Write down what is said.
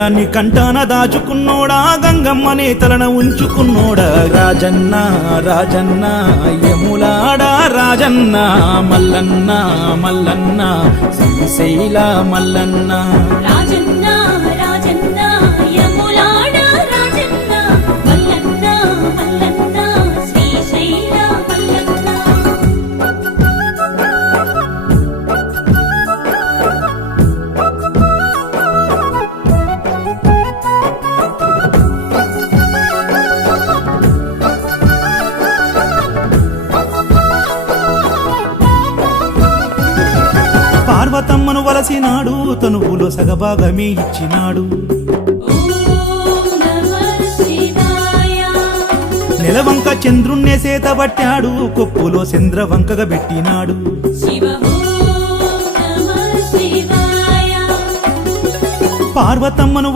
నీ కంటాన దాచుకున్నోడా గంగమ్మనే తలన ఉంచుకున్నోడా రాజన్న రాజన్న యములాడ రాజన్న మల్లన్న మల్లన్న శ్రీశైల మల్లన్న రాజన్న రాజన్న యములాడ రాజన్న మల్లన్న మల్లన్న శ్రీశైల మల్లన్న పార్వతమ్మను వలసినాడు తనువులో సగభాగమే ఇచ్చినాడు ఓం నమః శివాయ నెలవంక చంద్రుణ్ణే సేతబట్టాడు కొప్పులో చంద్రవంకగా పెట్టినాడు శివ ఓం నమః శివాయ పార్వతమ్మను